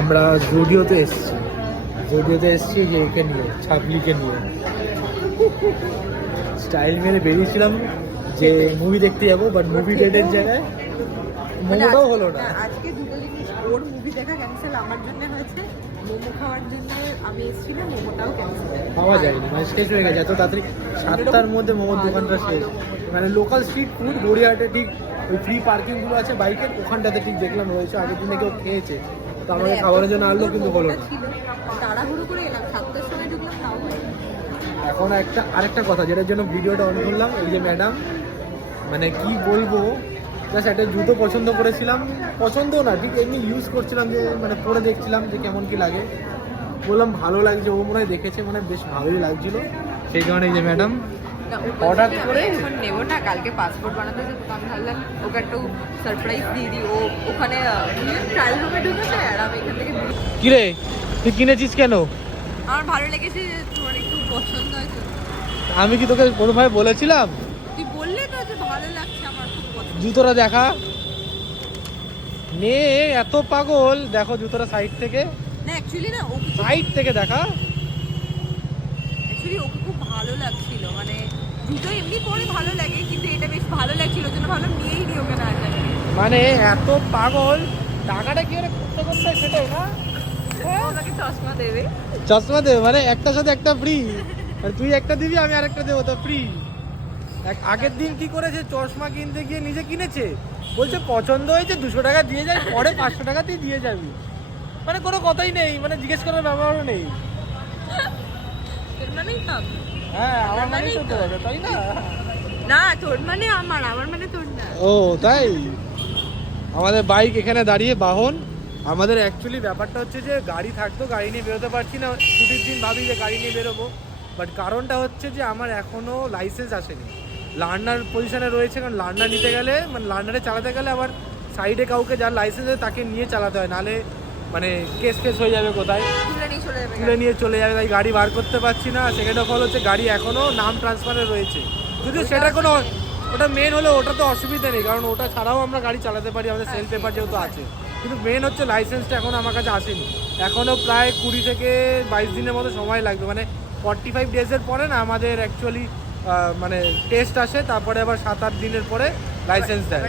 আমরা জুডিওতে এসেছি যে একে নিয়ে, ছাপলিকে নিয়ে স্টাইল মেরে বেরিয়েছিলাম যে মুভি দেখতে যাবো, বাট মুভি ডেটের জায়গায় মোমোটাও হলো না। আজকে দুটো জিনিস, ওর মুভি দেখা ক্যান্সেল, আমার জন্য হয়েছে, মোমো খাওয়ার জন্য আমি এসেছিলাম, মোমোটাও ক্যান্সেল। খাওয়া যায়নি, মানে শেষ হয়ে গেছে এত তাড়াতাড়ি। 7টার মধ্যে মোমোর দোকানটা শেষ। মানে লোকাল স্ট্রিট ফুড গড়িয়াহাটে ঠিক ওই ফ্রি পার্কিংগুলো আছে বাইকের ওখানটাতে ঠিক দেখলাম রয়েছে, আগের দিনে কেউ খেয়েছে, তো আমাকে খাবারের জন্য আনলো কিন্তু হলো না। তাড়াহুড়ো করে এলাম, 7টার সময় ঢুকলাম, তাও হয়নি। এখন আরেকটা কথা যেটার জন্য ভিডিওটা অন করলাম, এই যে ম্যাডাম, মানে কি বলবো, জাস্ট একটা জুতো পছন্দ করেছিলাম, পছন্দ না ঠিক এমনি ইউজ করছিলাম, যে মানে পরে দেখছিলাম যে কেমন কি লাগে, বললাম ভালো লাগছে, ও মনে হয় দেখেছে, মানে বেশ ভালোই লাগছিল, সেই কারণে এই যে ম্যাডাম অর্ডার করে এখন নেবো না, কালকে পাসপোর্ট বানাতে যে দোকান ভাবলাম ওকে একটু সারপ্রাইজ দিয়ে দিই। ও ওখানে ট্রায়াল রুমে ঢুকেছে আর আমি এখান থেকে কিরে তুই কিনেছিস কেন? আমার ভালো লেগেছে যে তোমার একটু পছন্দ হয়েছে। আমি কি তোকে কোনোভাবে বলেছিলাম? তুই বললে তো যে ভালো লাগছে, আমার খুব পছন্দ। জুতোটা দেখা, মেয়ে এত পাগল, দেখো জুতোটা সাইড থেকে, না অ্যাকচুয়ালি না, ওকে সাইড থেকে দেখা, অ্যাকচুয়ালি ওকে খুব ভালো লাগছিল, মানে জুতো এমনি পরে ভালো লাগে, কিন্তু এটা বেশ ভালো লাগছিল, ওই জন্য ভাবলাম নিয়েই নি ওকে, না জানি। মানে এত পাগল, টাকাটা কি করে করতে করতে সেটাই না, আমাকে চশমা দেবে। চশমা দেবে মানে একটার সাথে একটা ফ্রি, আর তুই একটা দিবি আমি আরেকটা দেবো, তো ফ্রি। আগের দিন কি করেছে, চশমা কিনতে গিয়ে নিজে কিনেছে, বলছে পছন্দ হয়েছে 200 টাকা দিয়ে যাই, পরে 500 টাকা তুই দিয়ে যাবি, মানে কোনো কথাই নেই, মানে জিজ্ঞেস করার ব্যাপারও নেই। তোর মানেই তো। হ্যাঁ আমার মানেই করতে হবে, তাই না? না তোর মানে আমার মানে তোর না। ও তাই, আমাদের বাইক এখানে দাঁড়িয়ে বাহন। আমাদের অ্যাকচুয়ালি ব্যাপারটা হচ্ছে যে গাড়ি থাকতো, গাড়ি নিয়ে বেরোতে পারছি না, ছুটির দিন ভাবি যে গাড়ি নিয়ে বেরোবো, বাট কারণটা হচ্ছে যে আমার এখনও লাইসেন্স আসেনি, লার্নার পজিশনে রয়েছে, কারণ লার্নার নিতে গেলে মানে লার্নারে চালাতে গেলে আবার সাইডে কাউকে যার লাইসেন্স আছে তাকে নিয়ে চালাতে হয়, নাহলে মানে কেস হয়ে যাবে কোথায়, তুলে নিয়ে চলে যাবে, তাই গাড়ি বার করতে পারছি না। সেকেন্ড অফ অল হচ্ছে গাড়ি এখনও নাম ট্রান্সফারে রয়েছে, যদিও সেটা কোনো, ওটা মেন হলো ওটা তো অসুবিধা নেই, কারণ ওটা ছাড়াও আমরা গাড়ি চালাতে পারি, আমাদের সেলফ পেপার যেহেতু আছে, কিন্তু মেন হচ্ছে লাইসেন্সটা এখন আমার কাছে আসেনি, এখনও প্রায় 20 থেকে 22 দিনের মতো সময় লাগবে, মানে 45 ডেজের পরে না আমাদের অ্যাকচুয়ালি মানে টেস্ট আসে, তারপরে আবার 7-8 দিনের পরে লাইসেন্স দেয়।